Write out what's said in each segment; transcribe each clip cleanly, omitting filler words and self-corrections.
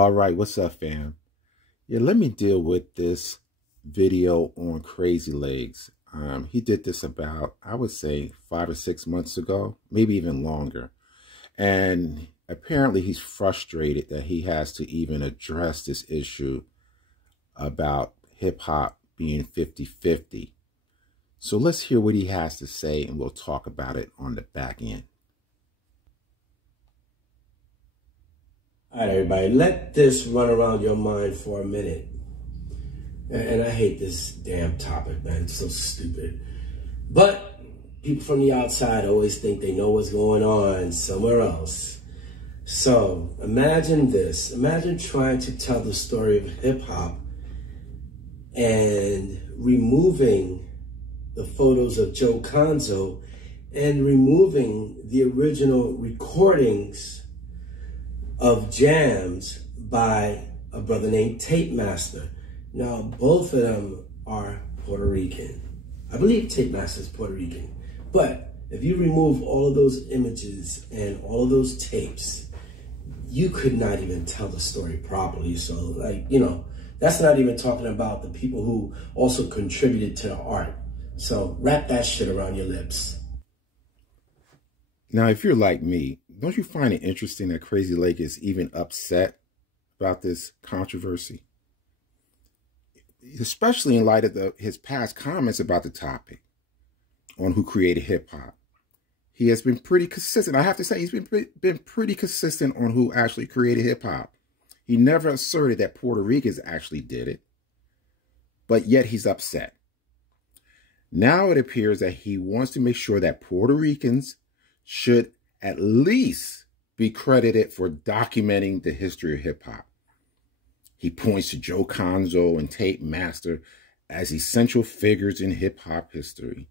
All right, what's up, fam? Yeah, let me deal with this video on Crazy Legs. He did this about, I would say, 5 or 6 months ago, maybe even longer. And apparently he's frustrated that he has to even address this issue about hip-hop being 50-50. So let's hear what he has to say, and we'll talk about it on the back end. All right, everybody, let this run around your mind for a minute. And I hate this damn topic, man. It's so stupid. But people from the outside always think they know what's going on somewhere else. So imagine this. Imagine trying to tell the story of hip-hop and removing the photos of Joe Conzo and removing the original recordings of jams by a brother named Tape Master. Now, both of them are Puerto Rican. I believe Tape Master is Puerto Rican. But if you remove all of those images and all of those tapes, you could not even tell the story properly. So, like, you know, that's not even talking about the people who also contributed to the art. So wrap that shit around your lips. Now, if you're like me, don't you find it interesting that Crazy Lake is even upset about this controversy? Especially in light of his past comments about the topic on who created hip-hop. He has been pretty consistent. I have to say, he's been pretty consistent on who actually created hip-hop. He never asserted that Puerto Ricans actually did it, but yet he's upset. Now it appears that he wants to make sure that Puerto Ricans should at least be credited for documenting the history of hip-hop. He points to Joe Conzo and Tape Master as essential figures in hip-hop history.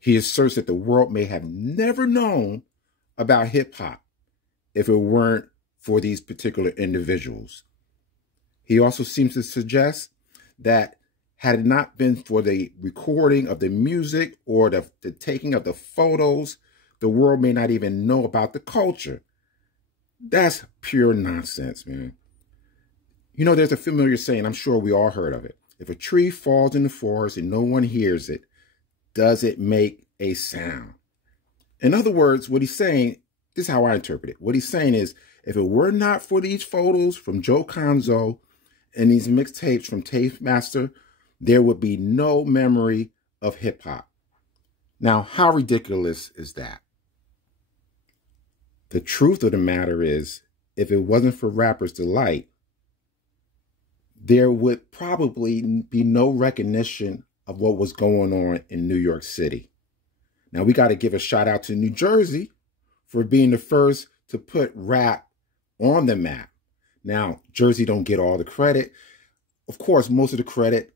He asserts that the world may have never known about hip-hop if it weren't for these particular individuals. He also seems to suggest that had it not been for the recording of the music or the taking of the photos, the world may not even know about the culture. That's pure nonsense, man. You know, there's a familiar saying, I'm sure we all heard of it. If a tree falls in the forest and no one hears it, does it make a sound? In other words, what he's saying, this is how I interpret it. What he's saying is, if it were not for these photos from Joe Conzo and these mixtapes from Tape Master, there would be no memory of hip hop. Now, how ridiculous is that? The truth of the matter is, if it wasn't for Rapper's Delight, there would probably be no recognition of what was going on in New York City. Now, we got to give a shout out to New Jersey for being the first to put rap on the map. Now, Jersey don't get all the credit. Of course, most of the credit,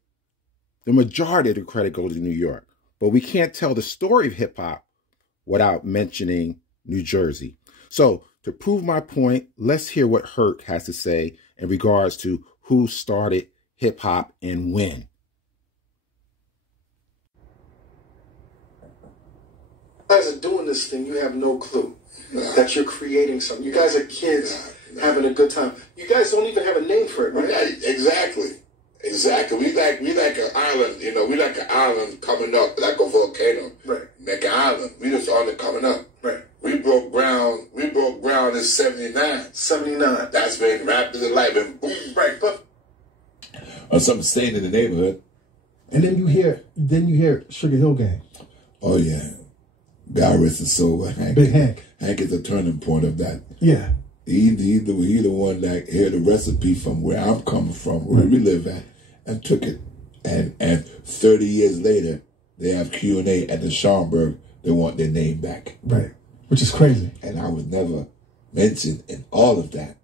the majority of the credit goes to New York. But we can't tell the story of hip hop without mentioning New Jersey. So to prove my point, let's hear what Herc has to say in regards to who started hip hop and when. You guys are doing this thing, you have no clue that you're creating something. You guys are kids having a good time. You guys don't even have a name for it, right? Yeah, exactly. Exactly. We like an island, you know, we like an island coming up, like a volcano. Right. Like an island. We just on it coming up. Right. We broke ground in 79. 79. That's been Rapper's Delight, been boom. Right, but or something staying in the neighborhood. And then you hear Sugar Hill Gang. Oh yeah. God rest his soul, Hank. Big Hank. Hank is the turning point of that. Yeah. He the one that heard the recipe from where I'm coming from, where we live at, and took it. And 30 years later, they have Q&A at the Schomburg. They want their name back. Right. Which is crazy. And I was never mentioned in all of that.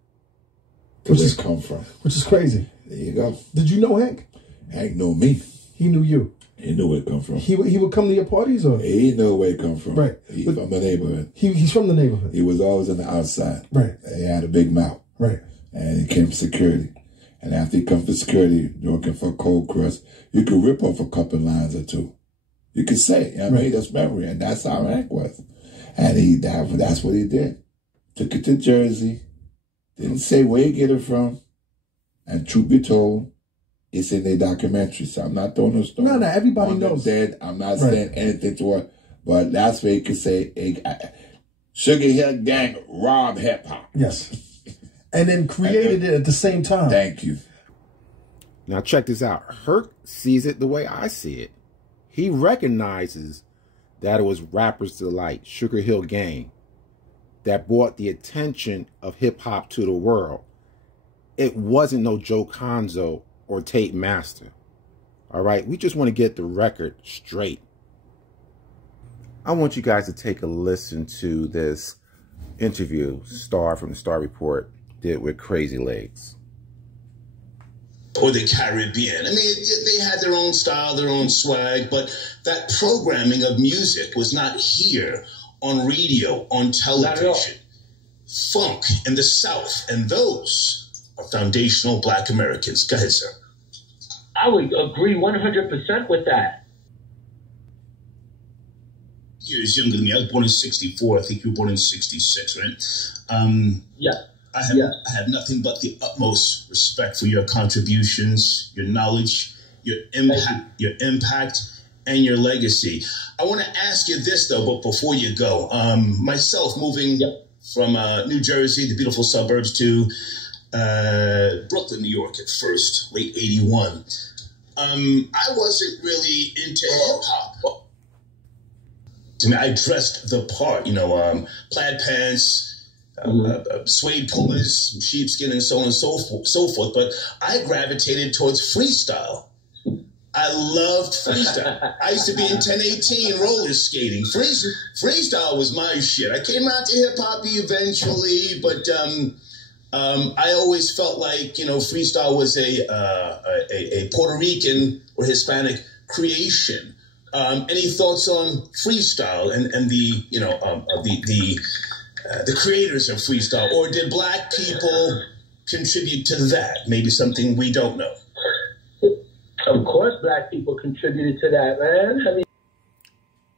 Where it come from. Which is crazy. There you go. Did you know Hank? Hank know me. He knew you. He knew where it come from. He would come to your parties, or he knew where it come from. Right. He's from the neighborhood. He's from the neighborhood. He was always on the outside. Right. He had a big mouth. Right. And he came for security. And after he come for security, working for Cold Crust, you could rip off a couple lines or two. You could say, I mean, that's memory, and that's how Hank was. And that's what he did. Took it to Jersey, Didn't say where you get it from. And truth be told, it's in their documentary. So I'm not throwing no stone. No, everybody knows. Dead. I'm not saying anything to her. But that's where you can say, Sugar Hill Gang robbed hip hop. Yes. And then created it at the same time. Thank you. Now check this out. Herc sees it the way I see it. He recognizes that it was Rapper's Delight, Sugar Hill Gang, that brought the attention of hip-hop to the world. It wasn't no Joe Conzo or Tape Master. All right? We just want to get the record straight. I want you guys to take a listen to this interview Star from the Star Report did with Crazy Legs. Or the Caribbean. I mean, they had their own style, their own swag, but that programming of music was not here on radio, on television. Funk in the South, and those are foundational Black Americans. Go ahead, sir. I would agree 100% with that. Years younger than me. I was born in 64. I think you were born in 66, right? Yeah. I have nothing but the utmost respect for your contributions, your knowledge, your impact, and your legacy. I want to ask you this though, but before you go, myself moving from New Jersey, the beautiful suburbs, to Brooklyn, New York at first, late '81. I wasn't really into hip hop. I mean, I dressed the part, you know, plaid pants. Suede pumas, sheepskin, and so on and so forth. But I gravitated towards freestyle. I loved freestyle. I used to be in 1018 roller skating. Freestyle was my shit. I came out to hip hop eventually, but I always felt like, you know, freestyle was a Puerto Rican or Hispanic creation. Any thoughts on freestyle and the, you know, the creators of freestyle, or did Black people contribute to that? Maybe something we don't know. Of course, Black people contributed to that, man. I mean,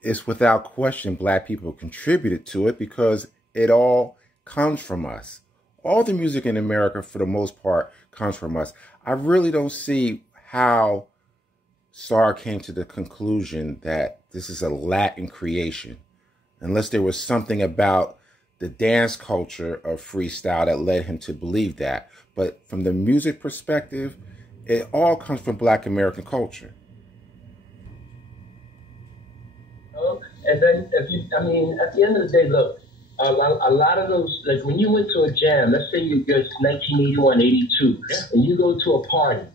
it's without question Black people contributed to it because it all comes from us. All the music in America, for the most part, comes from us. I really don't see how Star came to the conclusion that this is a Latin creation, unless there was something about the dance culture of freestyle that led him to believe that. But from the music perspective, it all comes from Black American culture. And then, I mean, at the end of the day, look, a lot of those, like when you went to a jam, let's say you're 1981, 82, and you go to a party,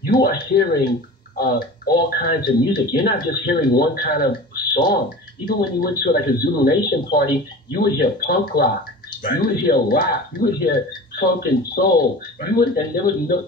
you are hearing all kinds of music. You're not just hearing one kind of song. Even when you went to like a Zulu Nation party, you would hear punk rock, you would hear rock, you would hear funk and soul. And there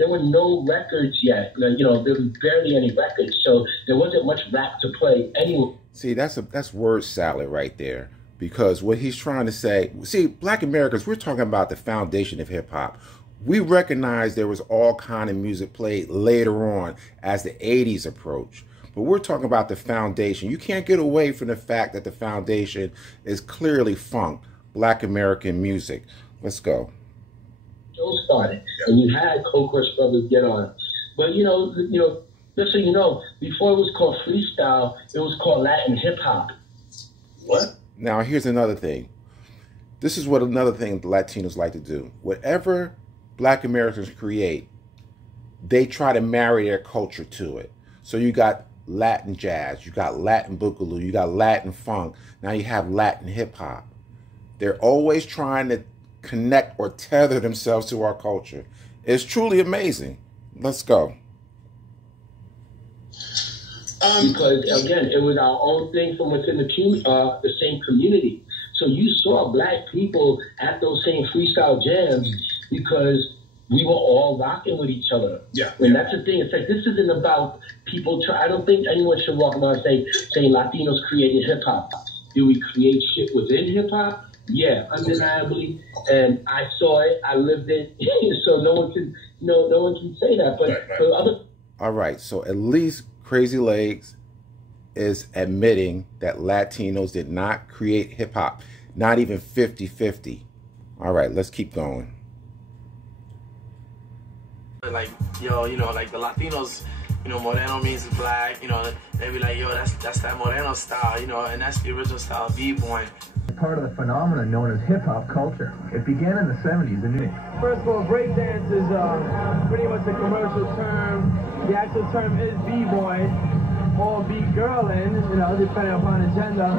were no records yet. Like, you know, there was barely any records, so there wasn't much rap to play anyway. See, that's word salad right there. Because what he's trying to say, see, Black Americans, we're talking about the foundation of hip hop. We recognize there was all kind of music played later on as the 80s approached. But we're talking about the foundation. You can't get away from the fact that the foundation is clearly funk, Black American music. Let's go. Joe started, and you had Cold Crush Brothers get on. But you know, just so you know, before it was called freestyle, it was called Latin hip hop. What? Now here's another thing. This is what another thing the Latinos like to do. Whatever Black Americans create, they try to marry their culture to it. So you got Latin jazz, you got Latin boogaloo, you got Latin funk, now you have Latin hip hop. They're always trying to connect or tether themselves to our culture. It's truly amazing. Let's go. Because again, it was our own thing from within the same community. So you saw Black people at those same freestyle jams because we were all rocking with each other. Yeah. And that's the thing. It's like, this isn't about people I don't think anyone should walk around saying Latinos created hip hop. Do we create shit within hip hop? Yeah, undeniably. And I saw it. I lived it. So no one can say that. But for other. All right. So at least Crazy Legs is admitting that Latinos did not create hip hop. Not even 50-50. All right. Let's keep going. Like, yo, you know, like the Latinos, you know, Moreno means black, you know, they be like, yo, that's that Moreno style, you know, and that's the original style of b-boy. Part of the phenomenon known as hip-hop culture. It began in the 70s in New York. First of all, breakdance is pretty much a commercial term. The actual term is b-boy or b-girling, you know, depending upon the gender.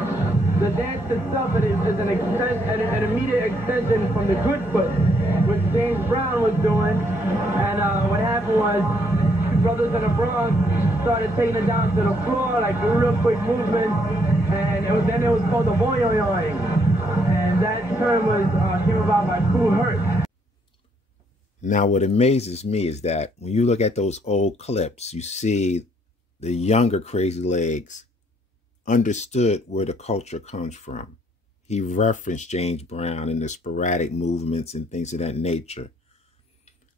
The dance itself is an immediate extension from the good foot, which James Brown was doing. And what happened was, brothers in the Bronx started taking it down to the floor, like real quick movements, and then it was called the boing-oing, and that term came about by Kool Herc. Now, what amazes me is that when you look at those old clips, you see the younger Crazy Legs understood where the culture comes from. He referenced James Brown and the sporadic movements and things of that nature.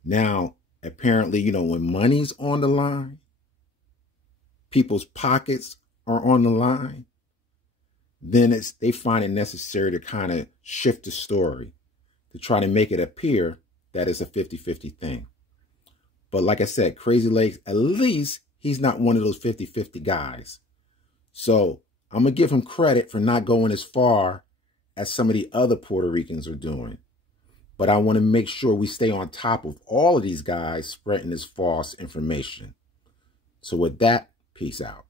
Now, apparently, you know, when money's on the line, people's pockets are on the line, then they find it necessary to kind of shift the story to try to make it appear that it's a 50-50 thing. But like I said, Crazy Legs, at least he's not one of those 50-50 guys. So I'm going to give him credit for not going as far as some of the other Puerto Ricans are doing. But I want to make sure we stay on top of all of these guys spreading this false information. So with that, peace out.